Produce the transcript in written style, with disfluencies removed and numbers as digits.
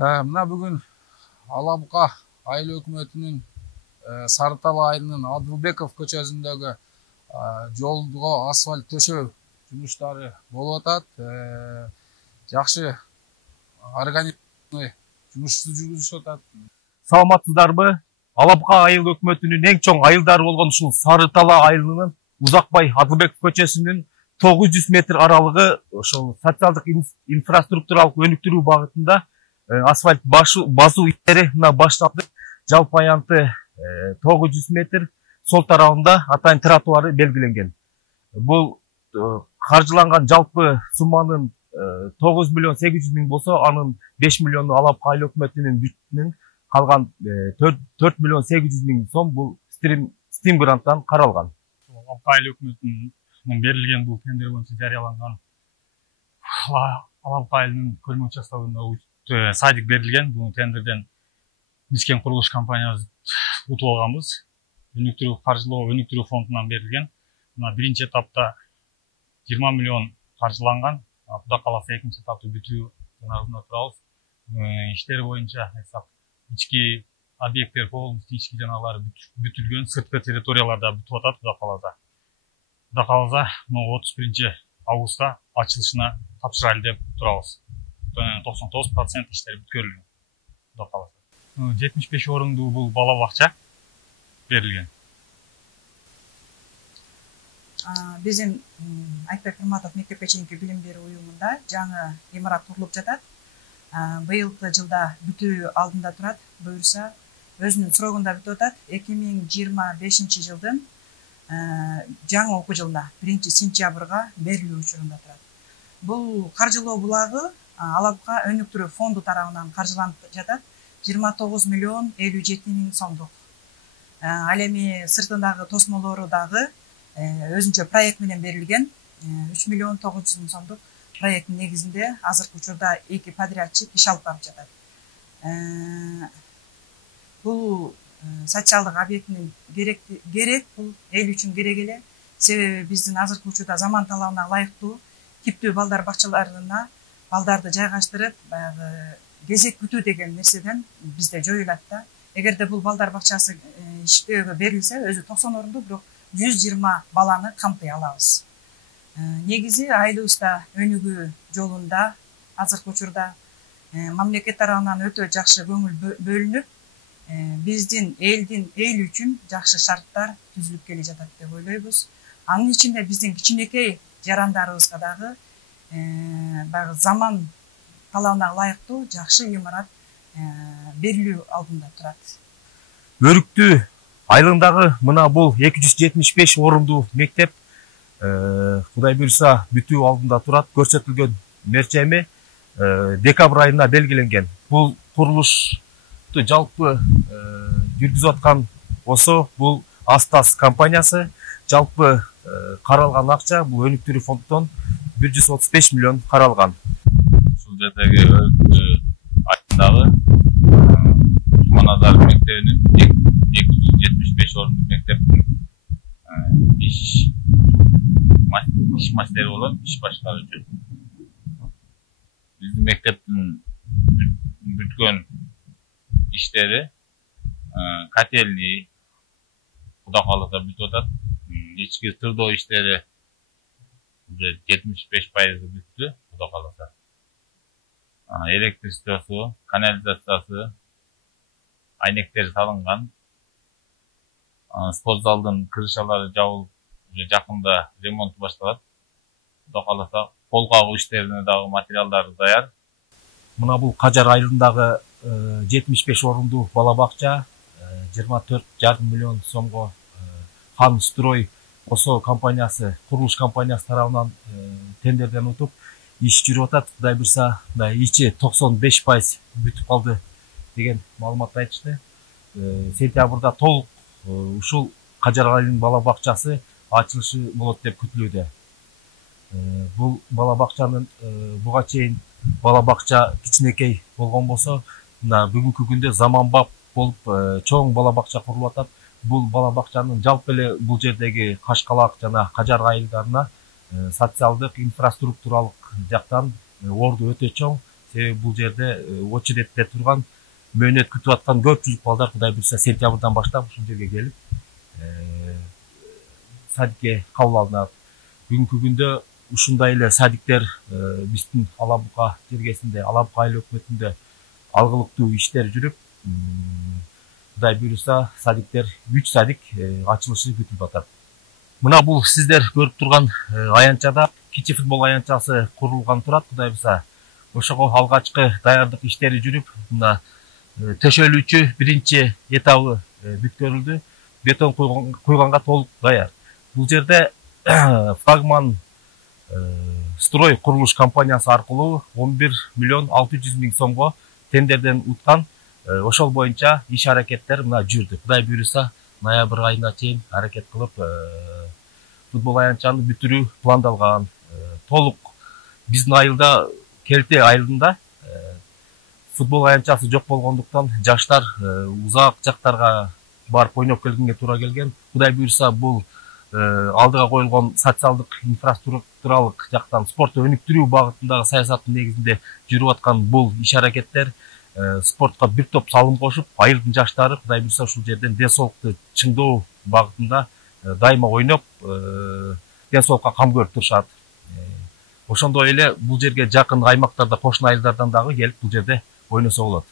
Мына бүгүн Алапка айыл өкмөтүнүн Сары Тала айылынын Адылбеков көчөсүндөгү жолго асфальт төшөө жумуштары болуп атат. Жакшы организмдүү жумушту жүргүзүшүп атат. Саламатсыздарбы? Алапка айыл өкмөтүнүн эң чоң айылдары болгон ушул Сары Тала айылынын Узакбай Адылбеков көчөсүнүн 900 метр аралыгы ошол социалдык инфраструктуралык өнүктүрүү багытында асфальт басуу иштери мына башталды. Жалпы аянты 900 метр, сол тарабында атайын тротуары белгиленген. Бул каржыланган жалпы сумманын 9 миллион 800 миң болсо, анын 5 миллиону Алапка айыл өкмөтүнүн бюджетинен калган 4 миллион 800 миң сом бул стим гранттан каралган. Алапка айыл өкмөтүнүн берилген бул тендер боюнча жарыяланган Алапка айылынын көлмө участогунда садик берилген. Бул тендерден Мискен курулуш компаниясы утуп алганбыз. Өнүктүрүү каржылоо өнүктүрүү фондунан берилген. Мына биринчи этапта 20 миллион каржыланган. Кудай кааласа экинчи этапты бүтүү арзында турабыз. Иштер боюнча айтсак, ички объекттер полностью ички жанагылары бүтүлгөн, сырткы территорияларда бүтүп атат. Кудай кааласа 31 августта ачылышына тапшырайлы деп турабыз. 99% иштер бүткөрүлгөн. Кудай кааласа. 75 орунду бул бала бакча берилген. Биздин Айтбек Курматов мектепке чейинки билим берүү уюмунда жаңы имарат курулуп жатат. Быйылкы жылда бүтүү алдында турат. Буюрса өзүнүн срогунда бүтүп атат. 2025 жылдын жаңы окуу жылына 1-сентябрга берилүү учурунда турат. Бул каржылоо булагы Алапка өнүктүрүү фонду тарабынан каржыланып жатат. 29 миллион 57 миң сомдук. Ал эми сыртындагы тосмолору дагы өзүнчө проект менен берилген. 3 миллион 900 миң сомдук проекттин негизинде азыркы учурда 2 подрядчик иш алып барып жатат. Бул социалдык объектинин керек, бул эл үчүн керек эле. Себеби биздин азыркы учурда заман талабына ылайыктуу типтүү балдар бакчаларына балдарды жайгаштырып, баягы кезек күтүү деген нерседен бизде жоюлат да. Эгерде бул балдар бакчасы иштөөгө берилсе, өзү 90 орунду, бирок 120 баланы камтый алабыз. Негизи айылыбызда өнүгүү жолунда азыркы учурда мамлекет тарабынан өтө жакшы көңүл бөлүнүп, биздин эл үчүн жакшы шарттар түзүлүп келе жатат деп ойлойбуз. Анын ичинде биздин кичинекей жарандарыбызга дагы баягы заман талабына ылайыктуу жакшы имарат берилүү алдында турат. Өрүктүү айылындагы мына бул 275 орунду мектеп Кудай буйрса бүтүү алдында турат. Көрсөтүлгөн мерчеми декабрь айына белгиленген. Бул курулушту жалпы жүргүзүп аткан осо бул Астас компаниясы. Жалпы каралган акча бул өнүктүрүү фонддон 135 миллион каралган. Ушул жердеги айылдагы Маназар мектебинин 275 орунду мектептин иш мастери болот, иш башкаруучу. Биздин мектептин бүткөн иштери котельный Кудай кааласа бүтүп атат. Ички тырдоо иштери 75% бүттү, Кудай кааласа. Электричествосу, канализациясы, айнектери салынган. Спортзалдын крышалары жабылып, жакында ремонт башталат. Кудай кааласа, кол кагуу иштерине дагы материалдар даяр. Мына бул Кажар айылындагы 75 орунду бала бакча 24,5 миллион сомго Хан Строй осо компаниясы, курулуш компаниясы тарабынан тендерден утуп иш жүрүп атат. Кудай буйрса, ичи 95% бүтүп калды деген маалымат айтышты. Сентябрда толук ушул Кажар айылынын бала бакчасы ачылышы болот деп күтүлүүдө. Бул бала бакчанын буга чейин бала бакча кичинекей болгон болсо, мына бүгүнкү күндө заманбап болуп чоң бала бакча курулуп атат. Бул бала бакчанын жалпы эле бул жердеги Кашкалак жана Кажар айылдарына социалдык инфраструктуралык жактан орду өтө чоң. себеби бул жерде очередте турган, мөөнөт күтүп аткан көпчүлүк балдар Кудай буйрса сентябрдан баштап ушул жерге келип садикке кабыл алынат. Бүгүнкү күндө ушундай эле садиктер биздин Ала Бука жергесинде, Ала Бука айыл өкмөтүндө алгылыктуу иштер жүрүп, Кудай буйрса садиктер 3 садик ачылышы күтүлүп атат. Мына бул сиздер көрүп турган аянтчада кичи футбол аянтчасы курулган турат, Кудай буйрса. Ошого алгачкы даярдык иштери жүрүп, мына төшөлүүчү биринчи этабы бүткөрүлдү. Бетон куйганга толук даяр. Бул жерде Флагман строй курулуш компаниясы аркылуу 11 миллион 600 миң сомго тендерден уткан. Ошол боюнча иш аракеттер мына жүрдү. Кудай буйрса ноябрь айына чейин аракет кылып футбол аянтчаны бүтүрүү пландалган. Толук биздин айылда, Келте айылында футбол аянтчасы жок болгондуктан жаштар узак жактарга барып ойноп келгенге туура келген. Кудай буйрса бул алдыга коюлган социалдык инфраструктуралык жактан спорту өнүктүрүү багытындагы саясаттын негизинде жүрүп аткан бул иш аракеттер спортко бир топ салым кошуп, айылдын жаштары Кудай буйрса ушул жерден ден соолукту чыңдоо багытында дайыма ойноп, ден соолукка кам көрүп турушат. Ошондой эле бул жерге жакын аймактарда, кошуна айылдардан дагы келип бул жерде ойносо болот.